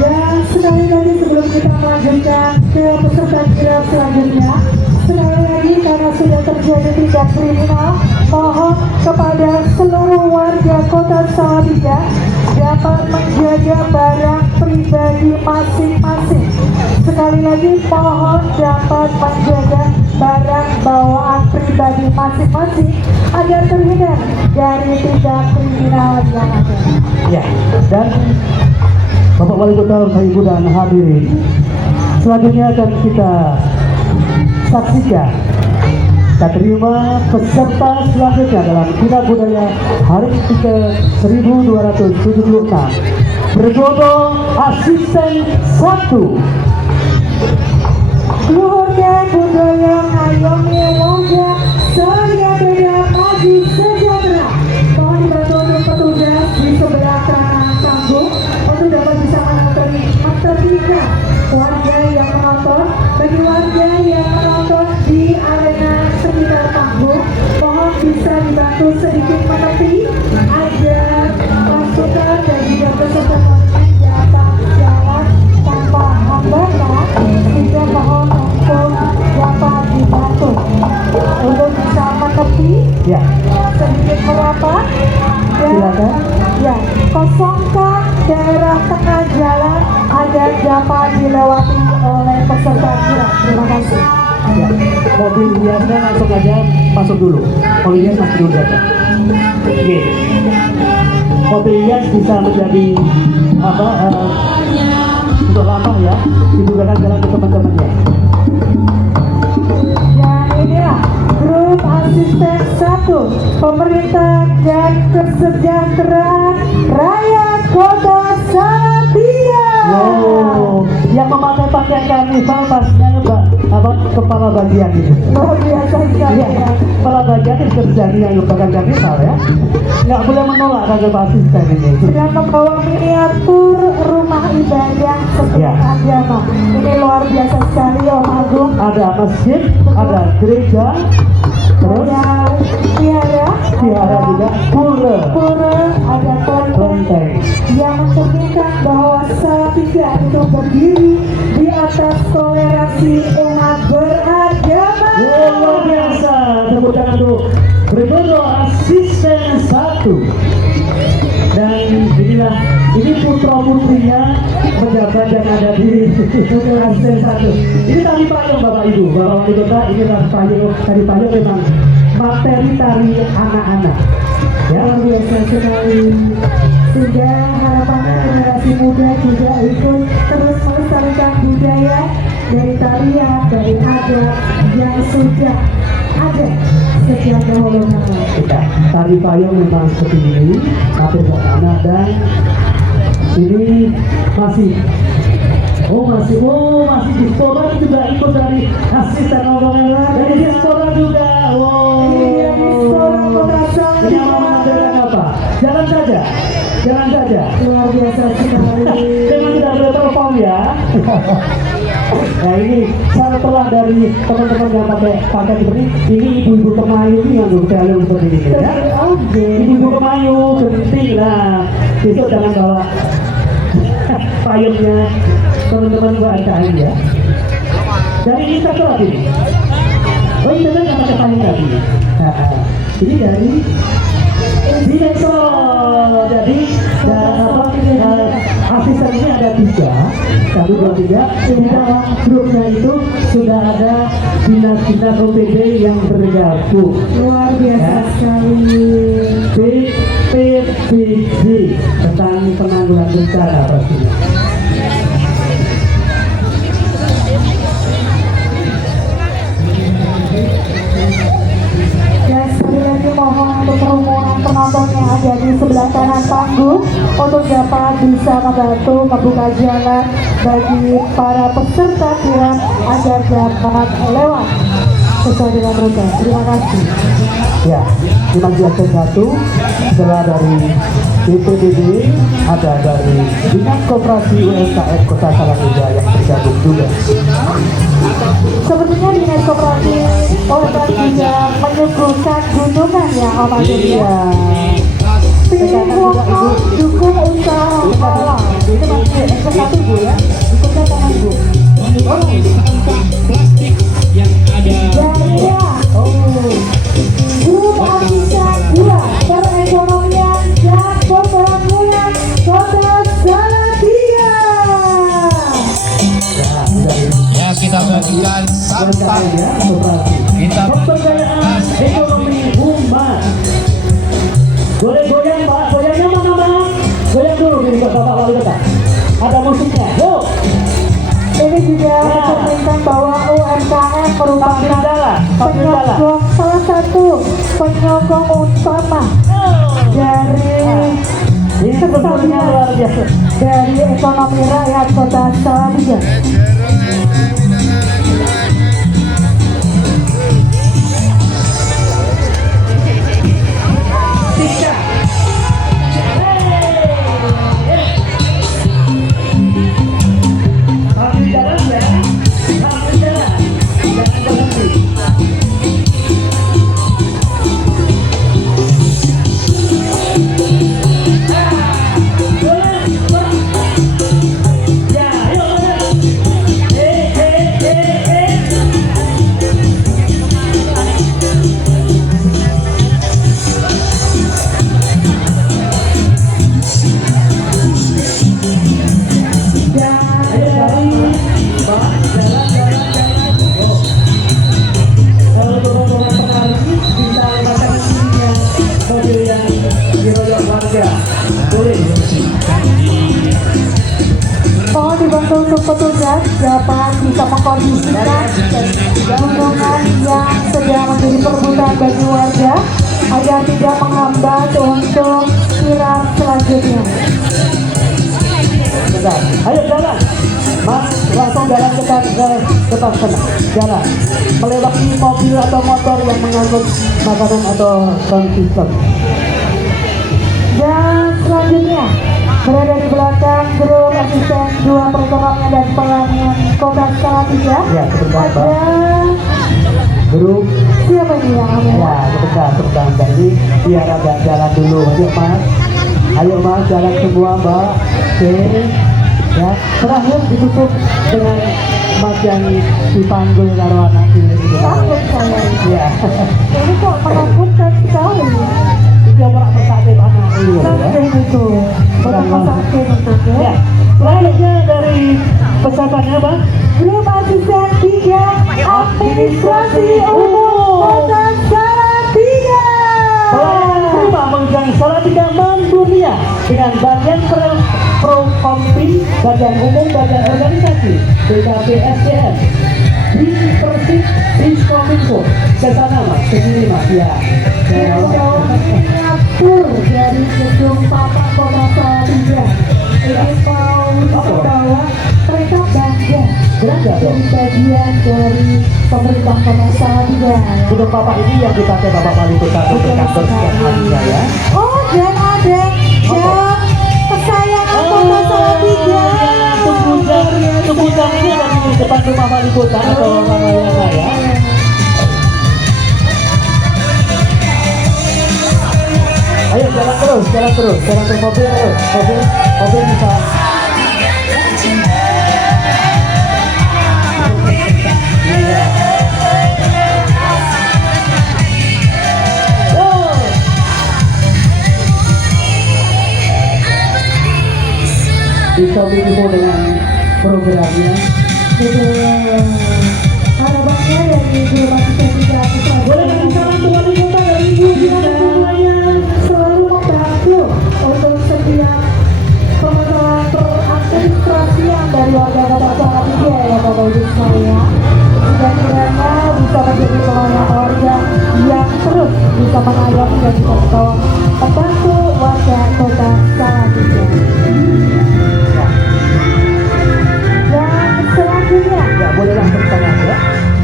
Dan sekali lagi sebelum kita melanjutkan ke peserta kirap selanjutnya, sekali lagi karena sudah terjadi tindak kriminal, mohon kepada seluruh warga Kota Salatiga dapat menjaga barang pribadi masing-masing. Sekali lagi mohon dapat menjaga barang bawaan pribadi masing-masing agar terhindar dari tindak kriminal yang ada. Ya, dan Bapak Wali Kota, Bapak Ibu dan hadirin, selanjutnya akan kita saksikan, kita terima peserta selanjutnya dalam Kirap Budaya Hari ke-1276 Bergodo Asisten 1. Keluarga budaya ngayomi warga Salia Beda Maju Sejahtera. Mohon dibantu untuk petugas di sebelah kanan panggung untuk dapat bisa menertibkan warga yang menonton. Bagi warga yang menonton di arena sekitar panggung, mohon bisa dibantu sedikit menepi agar pasukan dan juga peserta konten dapat jalan tanpa hambatan, sehingga mohon untuk dapat dibantu untuk bisa menepi, Ya, sedikit merapat dan silakan. ya kosongkan daerah tengah jalan agar dapat dilewati oleh peserta kirap. Terima kasih. Ya, mobil hiasnya langsung aja masuk dulu. Mobil hias masuk dulu saja. Oke. Mobil hias bisa menjadi apa? Untuk lama ya, digunakan jalan ke teman-temannya. Dan inilah grup asisten 1 Pemerintah dan Kesejahteraan Rakyat Kota Salatiga. Wow, yang memakai pakaian karnival pastinya kepala bagian itu. Luar biasa sekali Iya, ya. kepala bagian itu terjadi yang merupakan karnival ya. Nggak boleh menolak kantor asisten ini. Dengan membawa miniatur rumah ibadah sepenuh Ya. agama. Ini luar biasa sekali Om Agung. Ada masjid, ada gereja, terus Ada vihara juga, pura, pura, ada kelenteng kelenteng. yang mencerminkan bahwa Salatiga itu berdiri di atas toleransi umat beragama. Wow, luar biasa. Tepuk tangan untuk Bergodo Asisten 1. Dan inilah, ini putra putrinya pejabat yang ada di Asisten 1. Ini tadi payung Bapak Ibu, Bapak Wali Kota, ini tadi payung memang materi tari anak-anak. Ya, Luar biasa sekali. Sehingga harapannya generasi muda juga ikut terus melestarikan budaya dari tarian, dari adat yang sudah ada sejak dahulu kala. kita tari payung memang seperti ini, tapi anak dan ini masih dispora juga ikut dari asisten rombongan dari dispora juga. Wow, Ini dia dispora Kota Salatiga. ini mau menampilkan apa? Jalan saja. Luar biasa sekali. Memang tidak boleh telepon ya. Nah ini saya telah dari teman-teman yang pakai seperti ini, ibu-ibu kemayu ini yang berjalan seperti ini ya. Oke. Ibu-ibu kemayu genting lah. Besok jangan bawa payungnya teman-teman UMKM ya. Dari inspektor lagi nih. Oh ini memang nggak pakai payung lagi. Ini dari direktur. Jadi asisten ini ada 3, 1, 2, 3. Di dalam grupnya itu sudah ada dinas-dinas OPD yang bergabung. Luar biasa sekali. BPBD tentang penanggulangan bencana pastinya. Dan sekali lagi mohon untuk kerumunan penonton yang ada di sebelah kanan panggung untuk dapat bisa membantu membuka jalan bagi para peserta kirap agar dapat lewat sesuai dengan rute. Terima kasih. Ya, di bagian ke-1 setelah dari BPBD ada dari Dinas Koperasi UMKM Kota Salatiga yang tergabung juga. Sepertinya Dinas Koperasi UMKM juga menyuguhkan gunungan ya Om Adil ya. Tim lokal dukung usaha halal. Itu masih ke-1 Bu ya, ikutnya tangan Bu. Plastik yang ada Jaya Grup Asisten 2 Perekonomian dan Pembangunan Kota Salatiga. Ya, sudah ini. ya kita bagikan sampah Ya, koperasi. kita Pemberdayaan ekonomi umat. Boleh goyang Pak, goyangnya mana Bang? Goyang dulu nih Bapak Wali Kota. Ada musiknya, yuk. Ini juga mencerminkan bahwa UMKM merupakan penyokong, salah satu penyokong utama dari Ini sebetulnya luar biasa. dari ekonomi rakyat Kota Salatiga. Ambil jalan ya, ambil jalan, jangan berhenti. Ya, ayo, Mohon dibantu untuk petugas dapat bisa mengkondisikan gunungan yang sedang menjadi perebutan bagi warga agar tidak menghambat untuk kirap selanjutnya. Bentar. Ayo jalan, Mas, langsung jalan ke depan sana, jalan, melewati mobil atau motor yang mengangkut makanan atau sound system. Dan selanjutnya berada di belakang grup asisten 2 perekonomian dan pelayanan Kota Salatiga Ya, sebentar, Mbak. ada Grup, siapa ini yang ya, sebentar, jadi biar agak jalan dulu, ayo Mas, jalan semua Mbak, oke, ya, terakhir ditutup dengan Mas yang dipanggul karo anak ini. takut saya ini. Ya, Ini kok menakutkan sekali. dia orang persakit anak ini ya. Sakit itu, betapa sakit untuk Ya, ya. selanjutnya dari pesertanya Bang. Grup asisten 3 administrasi umum Kota Salatiga. Pelayanan prima menunjang Salatiga mendunia dengan bagian Prokompi, bagian umum, bagian organisasi, BKP SDM, di Persib, di Kominfo, ke sana Mas, ke sini Mas, ya. Miniatur dari gedung Papa Kota Salatiga. Ini mau membawa mereka bangga Bangga dong. jadi bagian dari pemerintah Kota Salatiga. Gedung Papa ini yang dipakai Bapak Wali Kota untuk kantor setiap harinya ya. Oh, dan ada jam kesayangan Kota Salatiga. Tunggu jamnya dari depan rumah Wali Kota atau mana ya. Ayo jalan terus mobil terus, mobil bisa. Dikominfo dengan programnya. Harapannya dari grup asisten 3 Boleh bagi salam untuk Wali Kota dari Ibu semuanya. selalu membantu untuk setiap pemasaran peradministrasian dari warga Kota Salatiga ya Bapak Ibu saya. Dan kiranya bisa menjadi pelayan warga yang terus bisa mengayomi dan bisa Pembantu warga Kota Salatiga. Yang selanjutnya Ya, boleh langsung sana ya.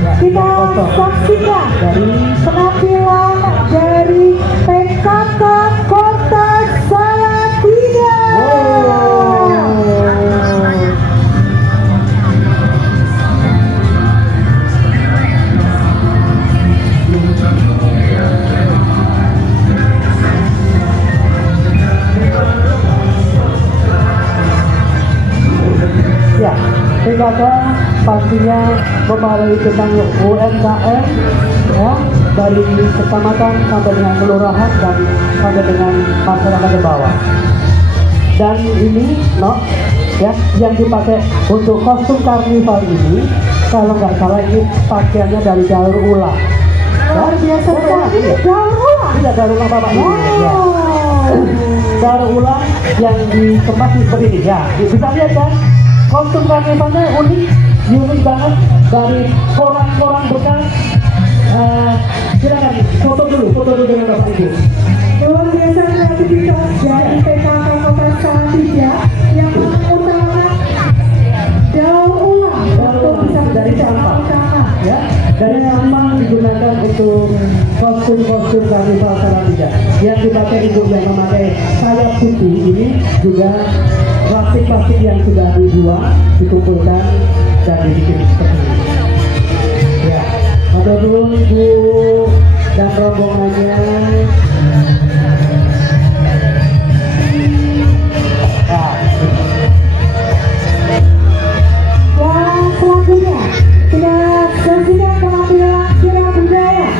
Ya, kita foto saksikan dari penampilan dari PKK Kota Salatiga. Ya, PKK pastinya memarahi tentang UMKM ya, dari kecamatan sampai dengan kelurahan dan sampai dengan masyarakat di bawah. Dan ini ya, yang dipakai untuk kostum karnival ini, kalau nggak salah ini pakaiannya dari daur ulang. Luar biasa sekali. Ini daur ulang. Tidak daur ulang Bapak ini. Ya. Daur ulang yang dikemas seperti ini ya. Bisa lihat kan? Kostum karnivalnya unik banget dari koran-koran bekas. Silakan foto dulu dengan Bapak Ibu. Luar biasa kreativitas dari PKK Kota Salatiga yang mengutamakan daur ulang untuk bisa dari menjadi sampah. utama. Ya, dari sampah digunakan untuk kostum karnival Salatiga. Yang dipakai ibu yang memakai sayap putih ini juga plastik yang sudah dibuang, dikumpulkan dan dibikin seperti ini. Ya, matur nuwun ibu dan rombongannya. Nah, Dan selanjutnya kita saksikan penampilan kira budaya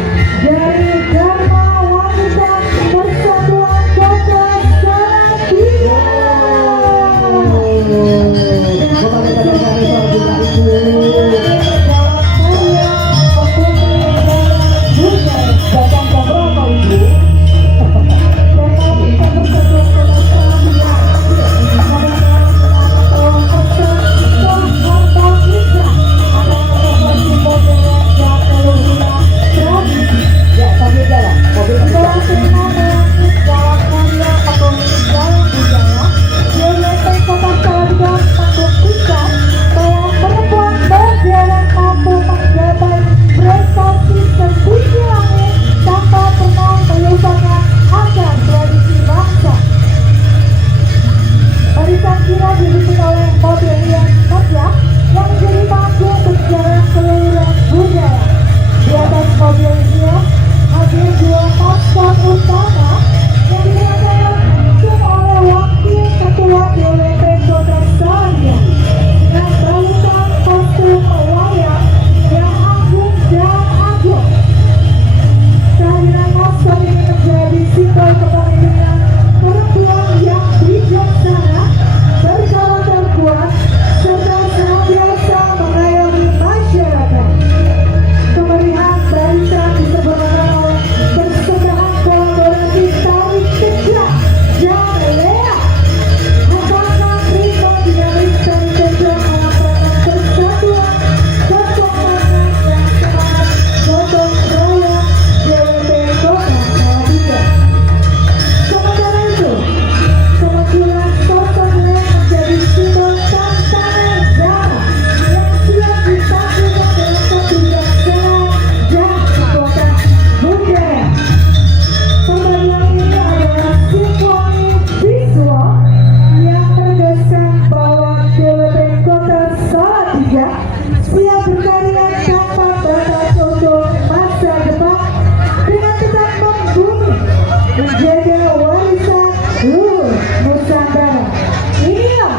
dari Dharma Wanita Persatuan Kota Salatiga. Barisan kira dipimpin oleh mobil yang kerja yang menjadi panggung berjalan seluruh budaya. Di atas mobil ini hadir dua paslon utama yang dilakukan langsung oleh Wakil Ketua DWP Kota Salatiga dengan balutan kostum wayang yang agung dan agung. Kehadiran paslon ini menjadi simbol kepemimpinan perempuan yang bijaksana, berkarakter kuat, serta senantiasa mengayomi masyarakat. Kemeriahan barisan disempurnakan oleh persaudaraan kolaborasi tari kejang dan lea. Apakah ritme dinamis tari kejang melaksanakan persatuan, kekompakan dan semangat gotong royong DWP Kota Salatiga. Sementara itu, kemunculan sosok Lea menjadi simbol tantangan zaman yang siap ditampilkan dalam kebijaksanaan dan kekuatan budaya. Pembagian ini adalah simfoni visual yang menegaskan bahwa DWP Kota Salatiga siap berkarya tanpa batas untuk masa depan dengan tetap membumi, menjaga warisan luhur Nusantara. Inilah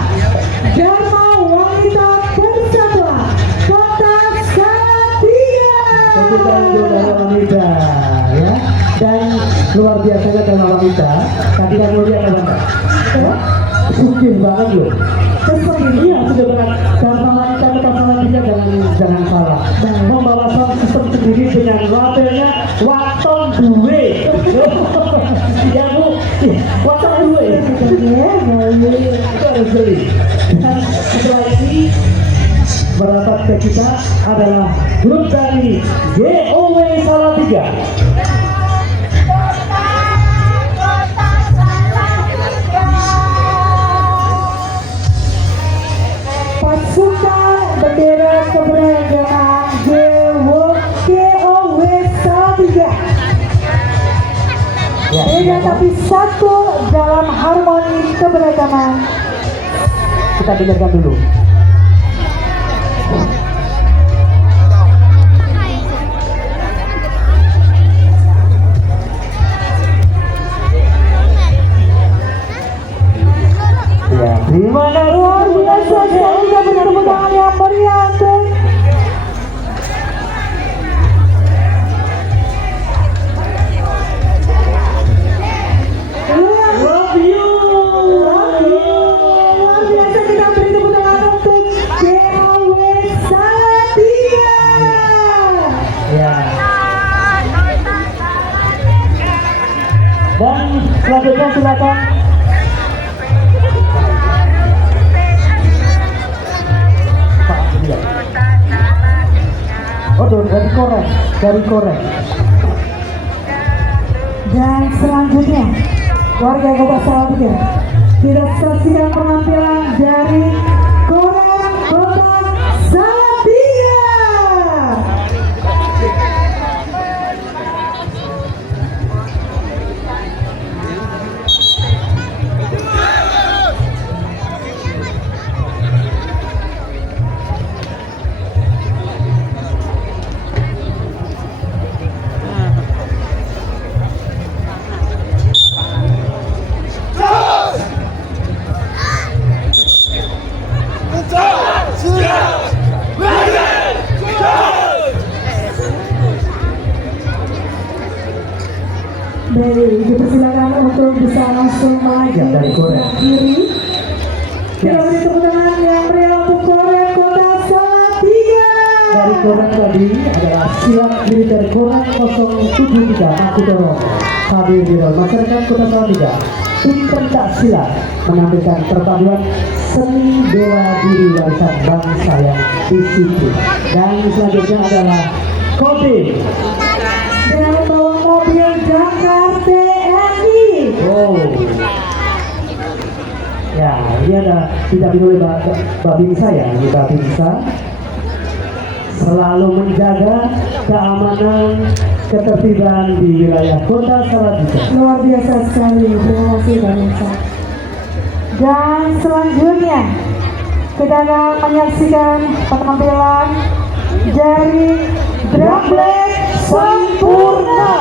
Dharma Wanita Persatuan Kota Salatiga. kita untuk Dharma Wanita ya, dan luar biasanya Dharma Wanita. Tadi kan mulia apa enggak? Ya, sugih banget loh. Iya, sudah benar. Dharma Wanita Kota Salatiga jangan salah. Membawa sound system sendiri dengan labelnya Waton Duwe. Ya bu, Waton Duwe. Itu harus beli. Dan setelah ini merapat ke kita adalah grup dari GOW Salatiga. bendera keberagaman GOW Salatiga. Ya, Beda tapi satu dalam harmoni keberagaman. kita dengarkan dulu. Ya, terima kasih. Luar biasa sekali, kami tepuk tangan yang meriah untuk Love you. luar biasa, kita beri tepuk tangan untuk GOW Salatiga. Ya. Dan selanjutnya silakan. Pak, iya. Oh, dari korek. Dan selanjutnya warga Kota Salatiga, kita saksikan penampilan dari Korem Kota Salatiga. Baik, dipersilakan untuk bisa langsung maju Ya, dari Korem. sebelah kiri. Kita Yes. beri tepuk tangan yang meriah untuk Korem Kota Salatiga. Dari korek tadi adalah silat militer Korem 073 Mangkutoro. Hadir di dalam masyarakat Kota Salatiga. Tim pencak silat menampilkan perpaduan seni bela diri warisan bangsa yang disiplin. Dan selanjutnya adalah Kodim. Dengan membawa mobil Dakar TNI. Oh. Ya, ini ada didampingi oleh Babinsa ya, ini Babinsa selalu menjaga keamanan, ketertiban di wilayah Kota Salatiga. Luar biasa sekali, terima kasih Bang. Dan selanjutnya kita akan menyaksikan penampilan dari Drablek Sempurna.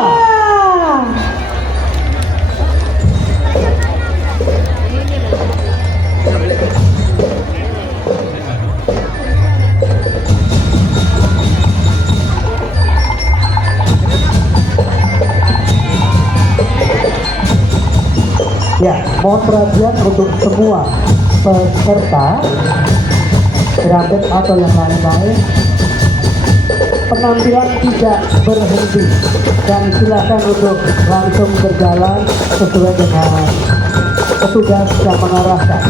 Ya, mohon perhatian untuk semua peserta Drablek atau yang lain-lain. Penampilan tidak berhenti dan silakan untuk langsung berjalan sesuai dengan petugas yang mengarahkan.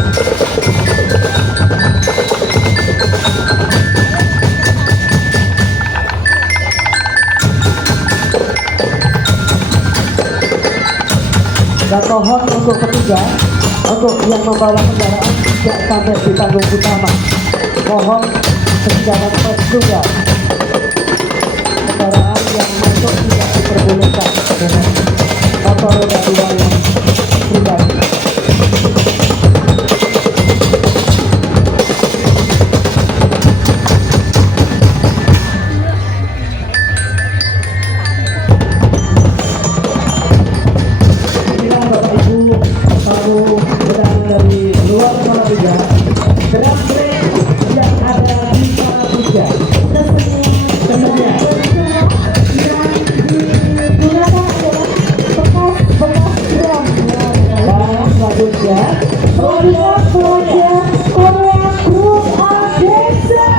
Dan mohon untuk petugas, untuk yang membawa kendaraan tidak sampai di panggung utama. Mohon kesediaan petugas. Kendaraan yang masuk tidak diperbolehkan dengan motor roda dua yang pribadi. Inilah Bapak Ibu tamu undangan dari luar Salatiga, Drablek yang ada di Salatiga. Kemudian dan selanjutnya Proyek Korea Group Adesa.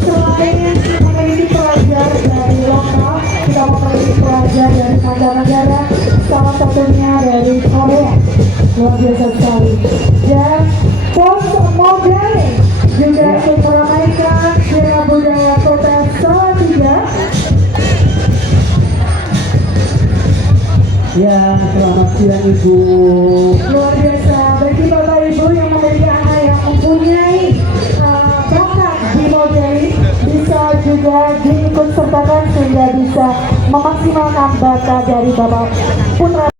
Selain memiliki pelajar dari lokal, kita memiliki pelajar dari mancanegara, salah satunya dari Korea. Luar biasa sekali. Dan pos modeling juga untuk meramaikan zona budaya Kota Salatiga. ya, selamat siang Ibu. Luar biasa bagi Bapak Ibu yang memiliki anak yang mempunyai juga diikut sertakan sehingga bisa memaksimalkan bakat dari Bapak Putra